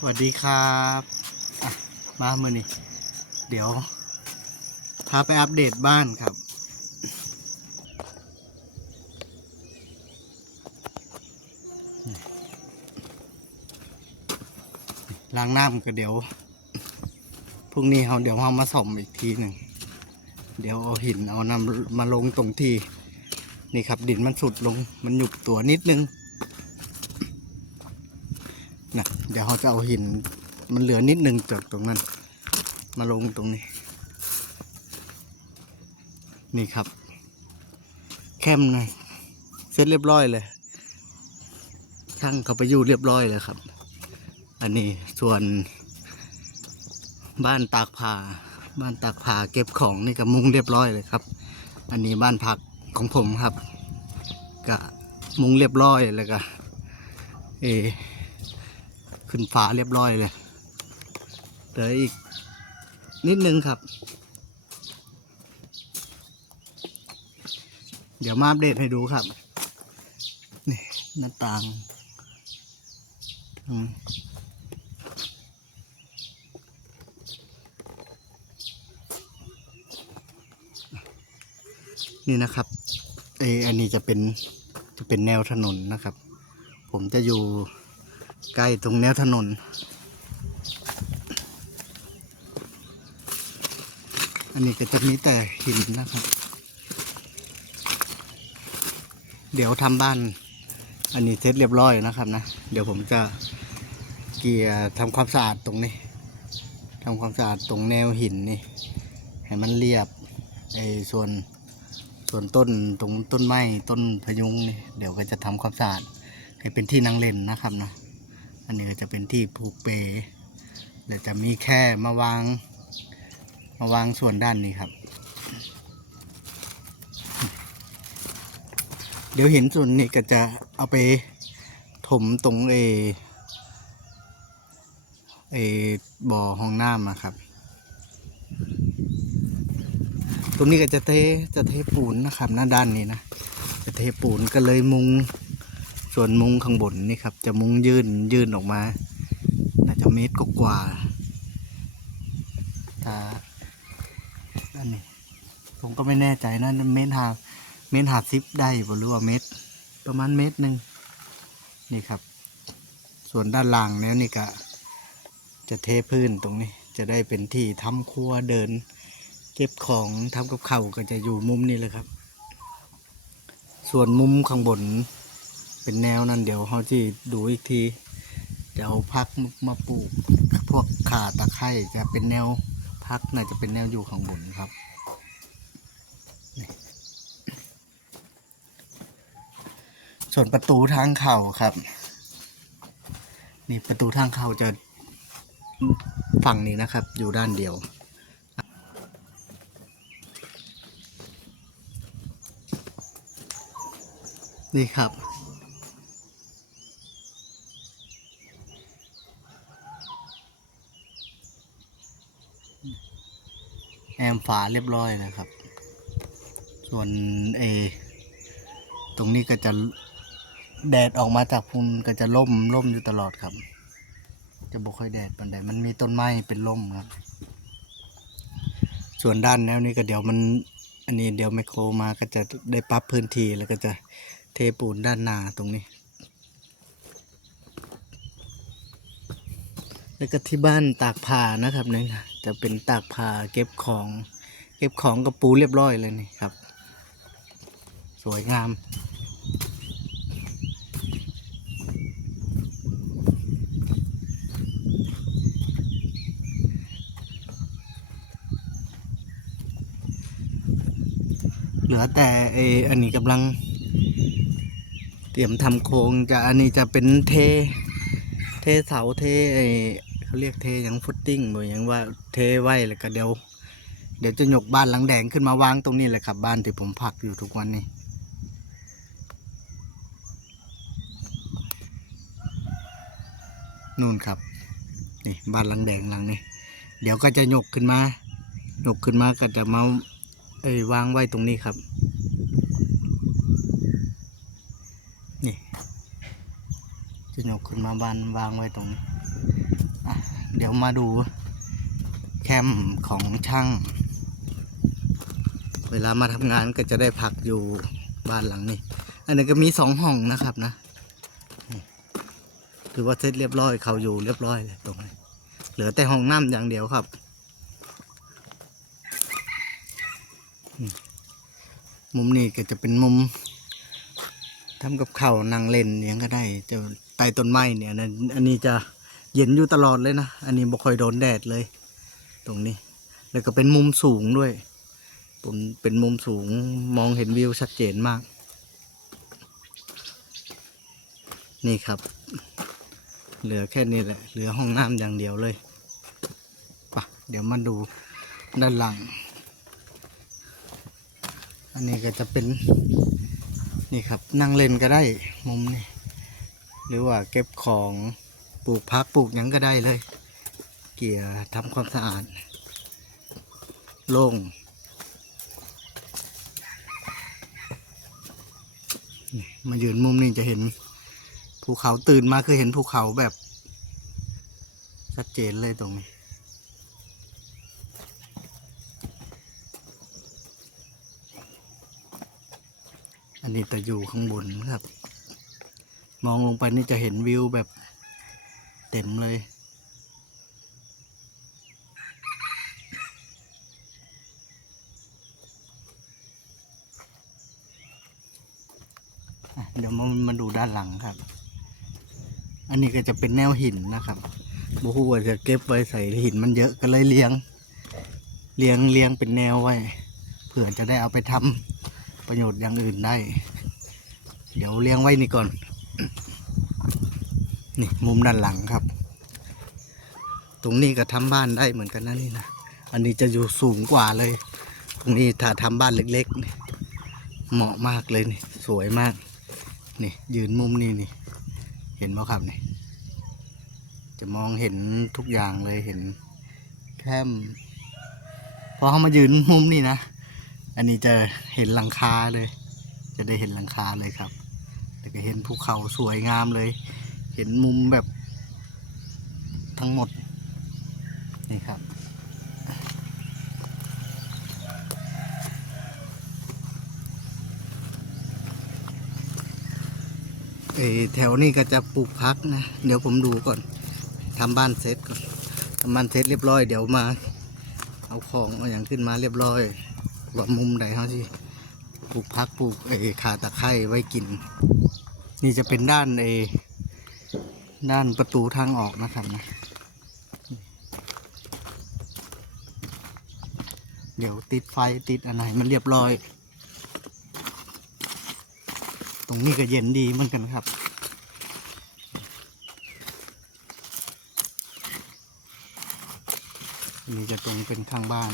สวัสดีครับมาเมื่อนี่เดี๋ยว พาไปอัปเดตบ้านครับ ล้างน้ำก็เดี๋ยว พรุ่งนี้เราเดี๋ยวเรามาส่อมอีกทีหนึ่ง เดี๋ยวเอาหินเอานำมาลงตรงที่ นี่ครับดินมันสุดลงมันหยุบตัวนิดนึง นะเดี๋ยวเขาจะเอาหิน มันเหลือนิดนึงจากตรงนั้น มาลงตรงนี้ นี่ครับ แคมหน่อยเสร็จเรียบร้อยเลย ช่างเขาไปอยู่เรียบร้อยเลยครับ อันนี้ส่วนบ้านตากผ้าบ้านตากผ้าเก็บของนี่ก็มุงเรียบร้อยเลยครับ อันนี้บ้านพักของผมครับก็มุงเรียบร้อยแล้วก็เอ ขึ้นฝาเรียบร้อยเลยเหลืออีกนิดนึงครับ เดี๋ยวมาอัปเดตให้ดูครับ นี่หน้าต่างอืมนี่นะครับเอออันนี้จะเป็นจะเป็นแนวถนนนะครับ ผมจะอยู่ ใกล้ตรงแนวถนน อันนี้ก็จะมีแต่หินนะครับ เดี๋ยวทำบ้าน อันนี้เสร็จเรียบร้อยนะครับนะ เดี๋ยวผมจะเกี่ยทำความสะอาดตรงนี้ทำความสะอาดตรงแนวหินนี่ ให้มันเรียบไอ้ส่วนส่วนต้นตรงต้นไม้ต้นพยุงนี่เดี๋ยวก็จะทำความสะอาดให้เป็นที่นั่งเล่นนะครับเนาะ อันนี้ก็จะเป็นที่ผูกเปแล้วจะมีแค่มาวาง มาวางส่วนด้านนี้ครับ เดี๋ยวเห็นส่วนนี้ก็จะเอาไปถมตรงเอเอบ่อห้องน้ำอะครับ ตรงนี้ก็จะเทจะเทปูนนะครับหน้าด้านนี้นะ จะเทปูนก็เลยมุง ส่วนมุ้งข้างบนนี่ครับ จะมุ้งยื่นยื่นออกมา น่าจะเมตรกว่าๆถ้าอันนี้ผมก็ไม่แน่ใจนะเมตรหาเมตรหาซิปได้บ่หรือว่าเมตร ประมาณเมตรหนึ่งนี่ครับ ส่วนด้านล่างแล้วนี่ก็จะเทพื้นตรงนี้ จะได้เป็นที่ทำครัวเดิน เก็บของทำกับเข้าก็จะอยู่มุมนี้เลยครับ ส่วนมุมข้างบน เป็นแนวนั้นเดี๋ยวเขาจะดูอีกทีจะเอาพักมาปลูก พวกข่าตะไคร่จะเป็นแนวพักน่าจะเป็นแนวอยู่ข้างบนครับส่วนประตูทางเข้าครับ นี่ประตูทางเข้าจะฝั่งนี้นะครับ อยู่ด้านเดียวนี่ครับ มฝาเรียบร้อยนะครับ ส่วนเอตรงนี้ก็จะแดดออกมาจากพุนก็จะล่มล่มอยู่ตลอดครับ จะบ่ค่อยแดดปันใดมันมีต้นไม้เป็นล่มครับ ส่วนด้านแนวนี้ก็เดี๋ยวมัน อันนี้เดี๋ยวไมโครมาก็จะได้ปรับพื้นที่แล้วก็จะเทปูนด้านหน้าตรงนี้ แล้วก็ที่บ้านตากผ้านะครับนี่นะ จะเป็นตากผ้าเก็บของ เก็บของกับปูเรียบร้อยเลยนี่ครับ สวยงามเหลือแต่เอออันนี้กำลัง เตรียมทำโครงจะอันนี้จะเป็นเท เทเสาเทไอเขาเรียกเทอย่างฟุตติ้งหรืออย่างว่า เทไว้แล้วก็เดี๋ยว เดี๋ยวจะยกบ้านหลังแดงขึ้นมาวางตรงนี้แหละครับ บ้านที่ผมพักอยู่ทุกวันนี้นู่นครับนี่บ้านหลังแดงหลังนี้ เดี๋ยวก็จะยกขึ้นมายกขึ้นมาก็จะมาเอ้ยวางไว้ตรงนี้ครับ นี่จะยกขึ้นมาบ้านวางไว้ตรงนี้เดี๋ยวมาดู แคมป์ของช่าง เวลามาทำงานก็จะได้พักอยู่บ้านหลังนี้ อันนี้ก็มีสองห้องนะครับนะนี่ถือว่าเสร็จเรียบร้อยเขาอยู่เรียบร้อยเลยตรงนี้เหลือแต่ห้องน้ำอย่างเดียวครับมุมนี้ก็จะเป็นมุมทำกับข้าวนั่งเล่นย่างก็ได้จะใต้ต้นไม้เนี่ยอันนี้จะเย็นอยู่ตลอดเลยนะ อันนี้บ่ค่อยโดนแดดเลย ตรงนี้ แล้วก็เป็นมุมสูงด้วยผมเป็นมุมสูงมองเห็นวิวชัดเจนมาก นี่ครับ เหลือแค่นี้แหละ เหลือห้องน้ำอย่างเดียวเลยปะเดี๋ยวมาดูด้านหลัง อันนี้ก็จะเป็น นี่ครับนั่งเล่นก็ได้มุมนี้ หรือว่าเก็บของปลูกพักปลูกยังก็ได้เลย เกี่ยทำความสะอาด โล่งมายืนมุมนี้จะเห็นภูเขาตื่นมาเคยเห็นภูเขาแบบชัดเจนเลยตรงนี้อันนี้แต่อยู่ข้างบนครับ มองลงไปนี่จะเห็นวิวแบบเต็มเลย เดี๋ยวมามาดูด้านหลังครับ อันนี้ก็จะเป็นแนวหินนะครับบูฮูว่าจะเก็บไว้ใส่หินมันเยอะก็เลยเลี้ยง เลี้ยงเลี้ยงเป็นแนวไว้ เผื่อจะได้เอาไปทำประโยชน์อย่างอื่นได้ เดี๋ยวเลี้ยงไว้นี่ก่อน นี่มุมด้านหลังครับ ตรงนี้ก็ทำบ้านได้เหมือนกันนะนี่นะ อันนี้จะอยู่สูงกว่าเลย ตรงนี้ถ้าทำบ้านเล็ก ๆ เหมาะมากเลยนี่ สวยมาก นี่ยืนมุมนี่นี่ เห็นไหมครับนี่ จะมองเห็นทุกอย่างเลยเห็นแคมพอเขามายืนมุมนี่นะ อันนี้จะเห็นหลังคาเลย จะได้เห็นหลังคาเลยครับ แล้วก็เห็นภูเขาสวยงามเลย เห็นมุมแบบทั้งหมด นี่ครับ เออ แถวนี้ก็จะปลูกพักนะ เดี๋ยวผมดูก่อนทำบ้านเสร็จก่อนทำบ้านเสร็จเรียบร้อยเดี๋ยวมา เอาของเอาอย่างขึ้นมาเรียบร้อยว่ามุมใดเขาที่ปลูกพักปลูกเออขาตะไคร้ไว้กิน นี่จะเป็นด้านเออด้านประตูทางออกนะครับนะ เดี๋ยวติดไฟติดอะไรมันเรียบร้อย ตรงนี้ก็เย็นดีเหมือนกันครับ นี่จะตรงเป็นข้างบ้าน